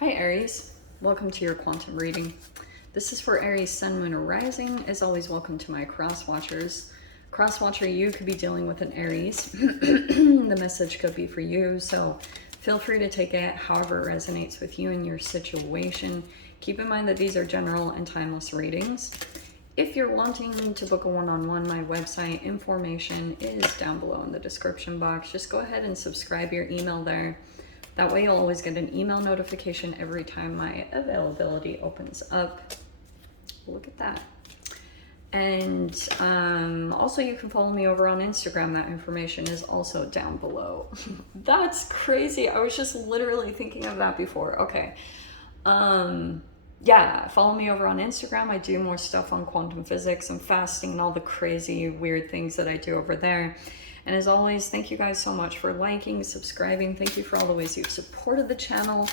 Hi Aries, welcome to your quantum reading. This is for Aries Sun, Moon, or Rising. As always, welcome to my cross watchers. Cross watcher, you could be dealing with an Aries. The message could be for you, so feel free to take it however it resonates with you and your situation. Keep in mind that these are general and timeless readings. If you're wanting to book a one-on-one, my website information is down below in the description box. Just go ahead and subscribe your email there. That way you'll always get an email notification every time my availability opens up. Look at that. And also you can follow me over on Instagram. That information is also down below. That's crazy. I was just literally thinking of that before. Okay. Yeah, follow me over on Instagram. I do more stuff on quantum physics and fasting and all the crazy weird things that I do over there. And as always, thank you guys so much for liking, subscribing. Thank you for all the ways you've supported the channel.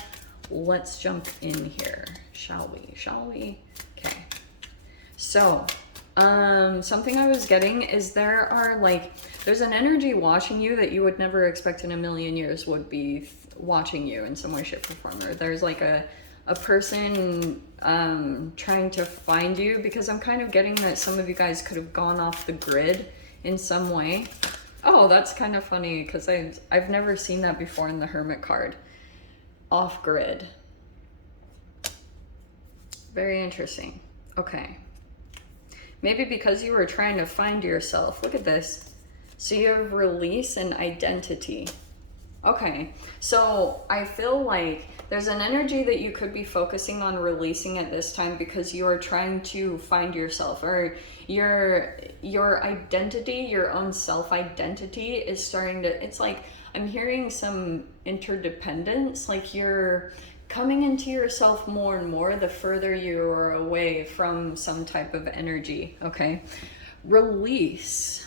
Let's jump in here, shall we? Okay. So, something I was getting is there's an energy watching you that you would never expect in a million years would be watching you in some way, shape, or form. Or there's like a person trying to find you, because I'm kind of getting that some of you guys could have gone off the grid in some way. Oh, that's kind of funny because I've never seen that before in the Hermit card. Off grid. Very interesting. Okay. Maybe because you were trying to find yourself. Look at this. So you have release and identity. Okay. So I feel like there's an energy that you could be focusing on releasing at this time because you are trying to find yourself, or your identity, your own self-identity is starting to, it's like I'm hearing some interdependence, like you're coming into yourself more and more the further you are away from some type of energy. Okay. Release.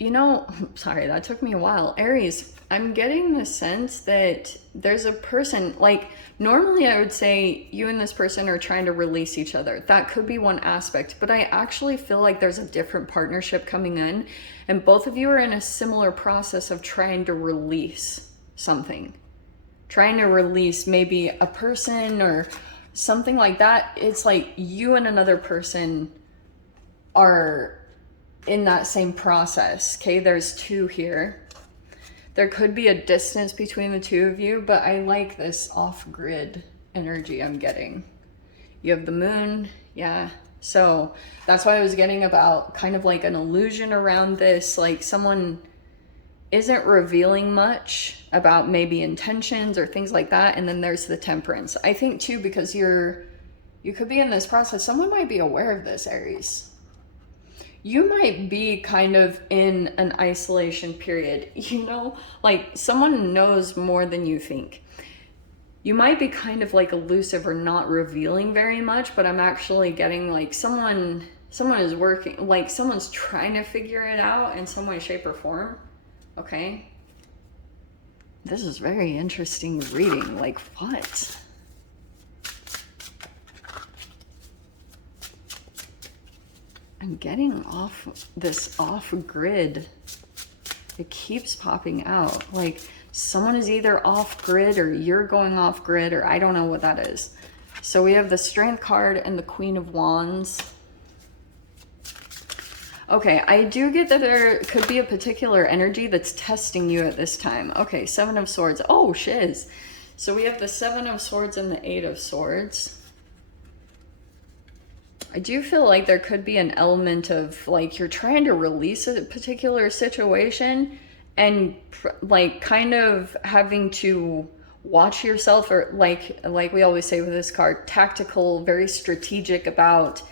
You know, sorry, that took me a while. Aries, I'm getting the sense that there's a person, like normally I would say you and this person are trying to release each other. That could be one aspect, but I actually feel like there's a different partnership coming in, and both of you are in a similar process of trying to release something. Trying to release maybe a person or something like that. It's like you and another person are in that same process. Okay, there's two here. There could be a distance between the two of you, but I like this off-grid energy I'm getting. You have the moon, yeah. So that's why I was getting about kind of like an illusion around this, like someone isn't revealing much about maybe intentions or things like that. And then there's the temperance. I think too, because you could be in this process, someone might be aware of this, Aries. You might be kind of in an isolation period, you know, like someone knows more than you think. You might be kind of like elusive or not revealing very much, but I'm actually getting like someone is working, like someone's trying to figure it out in some way, shape, or form. Okay. This is very interesting reading. Like what? I'm getting this off grid. It keeps popping out. Like someone is either off grid or you're going off grid, or I don't know what that is. So we have the Strength card and the Queen of Wands. Okay, I do get that there could be a particular energy that's testing you at this time. Okay, Seven of Swords. Oh, shiz. So we have the Seven of Swords and the Eight of Swords. I do feel like there could be an element of like you're trying to release a particular situation and like kind of having to watch yourself, or like we always say with this card, tactical, very strategic about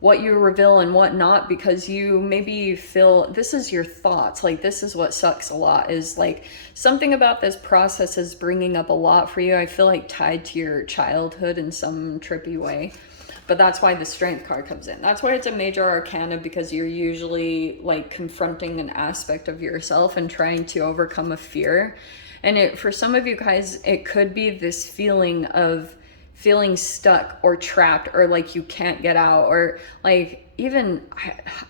what you reveal and what not, because you maybe feel this is your thoughts. Like this is what sucks a lot, is like something about this process is bringing up a lot for you. I feel like tied to your childhood in some trippy way. But that's why the Strength card comes in. That's why it's a major arcana, because you're usually like confronting an aspect of yourself and trying to overcome a fear. And for some of you guys, it could be this feeling of feeling stuck or trapped, or like you can't get out, or like even,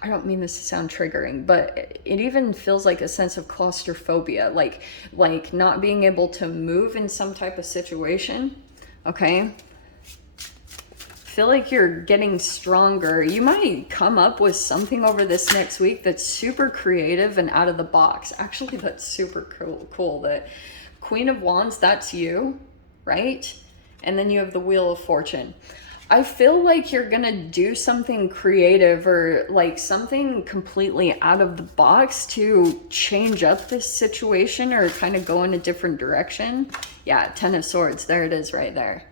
I don't mean this to sound triggering, but it even feels like a sense of claustrophobia, like not being able to move in some type of situation. Okay, feel like you're getting stronger. You might come up with something over this next week that's super creative and out of the box. Actually, that's super cool. The Queen of Wands, that's you, right? And then you have the Wheel of Fortune. I feel like you're gonna do something creative, or like something completely out of the box to change up this situation, or kind of go in a different direction. Yeah, Ten of Swords, there it is right there.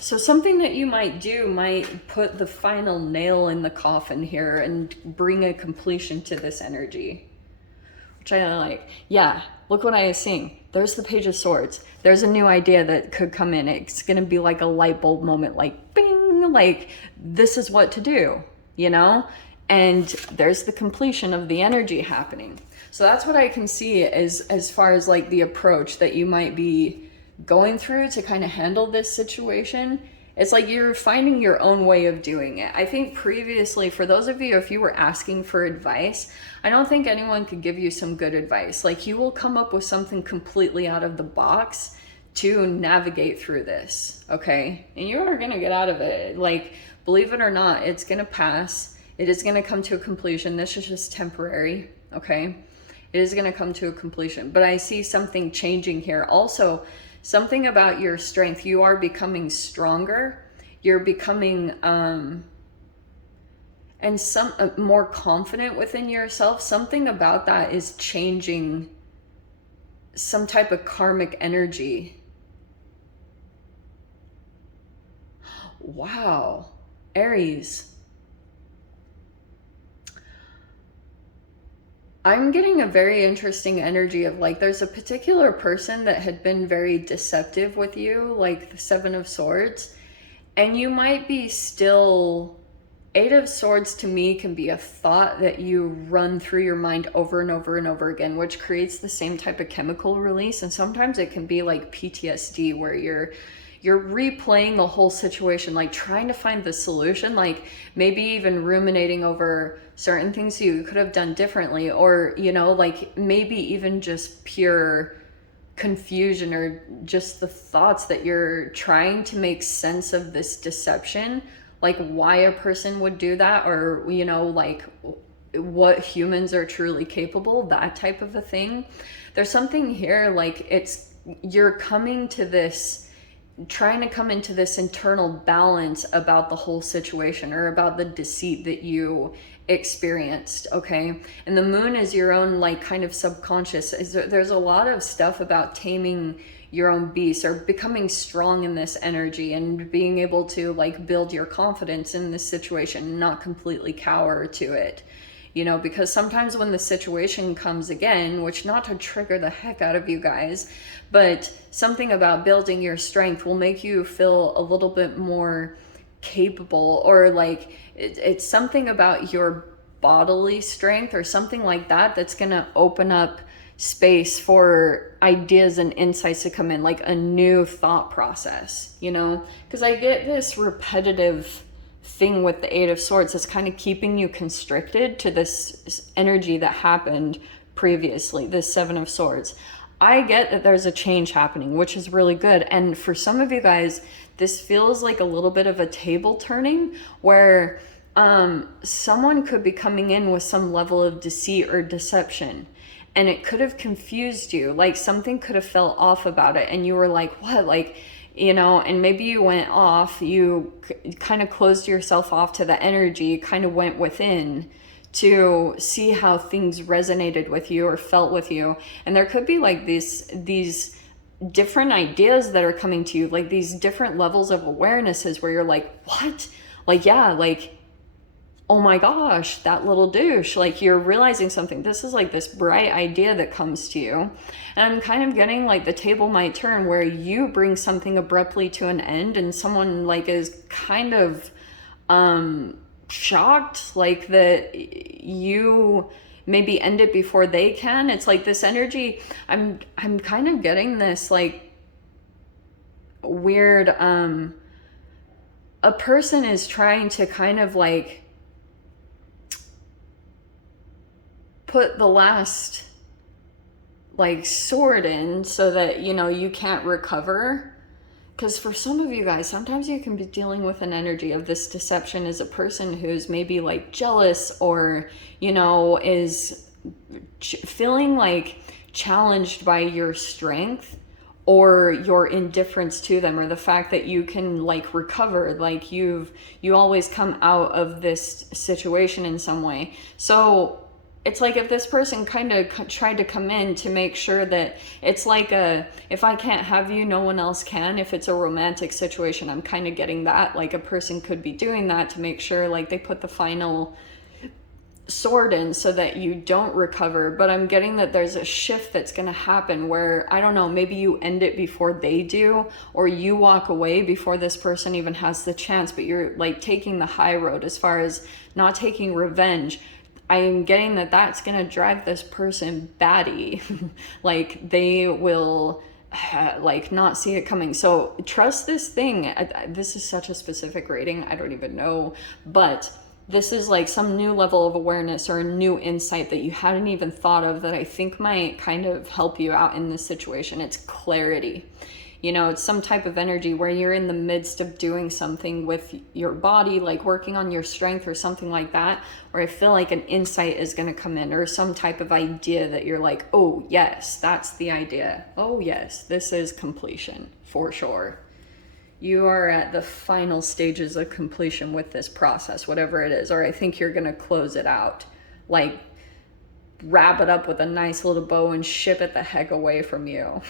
So something that you might do might put the final nail in the coffin here and bring a completion to this energy, which I like. Yeah, look what I was seeing. There's the Page of Swords. There's a new idea that could come in. It's going to be like a light bulb moment, like bing, like this is what to do, you know? And there's the completion of the energy happening. So that's what I can see as far as like the approach that you might be going through to kind of handle this situation. It's like you're finding your own way of doing it. I think previously, for those of you, if you were asking for advice, I don't think anyone could give you some good advice. Like, you will come up with something completely out of the box to navigate through this, okay? And you are gonna get out of it. Like, believe it or not, it's gonna pass. It is gonna come to a completion. This is just temporary, okay? It is gonna come to a completion. But I see something changing here. Also, something about your strength. You are becoming stronger. You're becoming and some more confident within yourself. Something about that is changing some type of karmic energy. Wow, Aries. I'm getting a very interesting energy of like, there's a particular person that had been very deceptive with you, like the Seven of Swords, and you might be still. Eight of Swords to me can be a thought that you run through your mind over and over and over again, which creates the same type of chemical release. And sometimes it can be like PTSD, where you're replaying the whole situation, like trying to find the solution, like maybe even ruminating over certain things you could have done differently, or, you know, like maybe even just pure confusion, or just the thoughts that you're trying to make sense of this deception, like why a person would do that, or, you know, like what humans are truly capable, that type of a thing. There's something here, like you're coming to this, trying to come into this internal balance about the whole situation, or about the deceit that you experienced, okay? And the moon is your own, like, kind of subconscious. There's a lot of stuff about taming your own beast, or becoming strong in this energy, and being able to like build your confidence in this situation, not completely cower to it, you know, because sometimes when the situation comes again, which, not to trigger the heck out of you guys, but something about building your strength will make you feel a little bit more capable, or like it's something about your bodily strength or something like that that's gonna open up space for ideas and insights to come in, like a new thought process, you know? Because I get this repetitive thing with the Eight of Swords that's kind of keeping you constricted to this energy that happened previously, this Seven of Swords. I get that there's a change happening, which is really good. And for some of you guys, this feels like a little bit of a table turning, where someone could be coming in with some level of deceit or deception, and it could have confused you. Like something could have felt off about it, and you were like, what? Like, you know, and maybe you went off, you kind of closed yourself off to the energy, kind of went within to see how things resonated with you or felt with you. And there could be like these different ideas that are coming to you, like these different levels of awarenesses, where you're like, what? Like, yeah, like, oh my gosh, that little douche. Like, you're realizing something. This is like this bright idea that comes to you. And I'm kind of getting like the table might turn, where you bring something abruptly to an end, and someone like is kind of shocked, like that you maybe end it before they can. It's like this energy. I'm kind of getting this like weird a person is trying to kind of like put the last like sword in so that, you know, you can't recover. Because for some of you guys, sometimes you can be dealing with an energy of this deception as a person who's maybe like jealous or, you know, is feeling like challenged by your strength or your indifference to them, or the fact that you can like recover, like you always come out of this situation in some way. So it's like if this person kind of tried to come in to make sure that it's like a, if I can't have you, no one else can. If it's a romantic situation, I'm kind of getting that, like a person could be doing that to make sure like they put the final sword in so that you don't recover. But I'm getting that there's a shift that's going to happen where, I don't know, maybe you end it before they do, or you walk away before this person even has the chance, but you're like taking the high road as far as not taking revenge. I'm getting that that's going to drive this person batty. Like they will like not see it coming. So trust this thing. This is such a specific rating. I don't even know, but this is like some new level of awareness or a new insight that you hadn't even thought of that I think might kind of help you out in this situation. It's clarity. You know, it's some type of energy where you're in the midst of doing something with your body, like working on your strength or something like that, where I feel like an insight is going to come in, or some type of idea that you're like, oh yes, that's the idea. Oh yes, this is completion for sure. You are at the final stages of completion with this process, whatever it is, or I think you're going to close it out. Like, wrap it up with a nice little bow and ship it the heck away from you.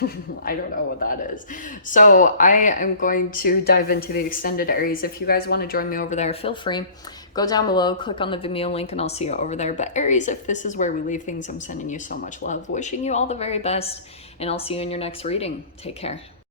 I don't know what that is. So I am going to dive into the extended Aries. If you guys want to join me over there, feel free. Go down below, click on the Vimeo link, and I'll see you over there. But Aries, if this is where we leave things, I'm sending you so much love, wishing you all the very best, and I'll see you in your next reading. Take care.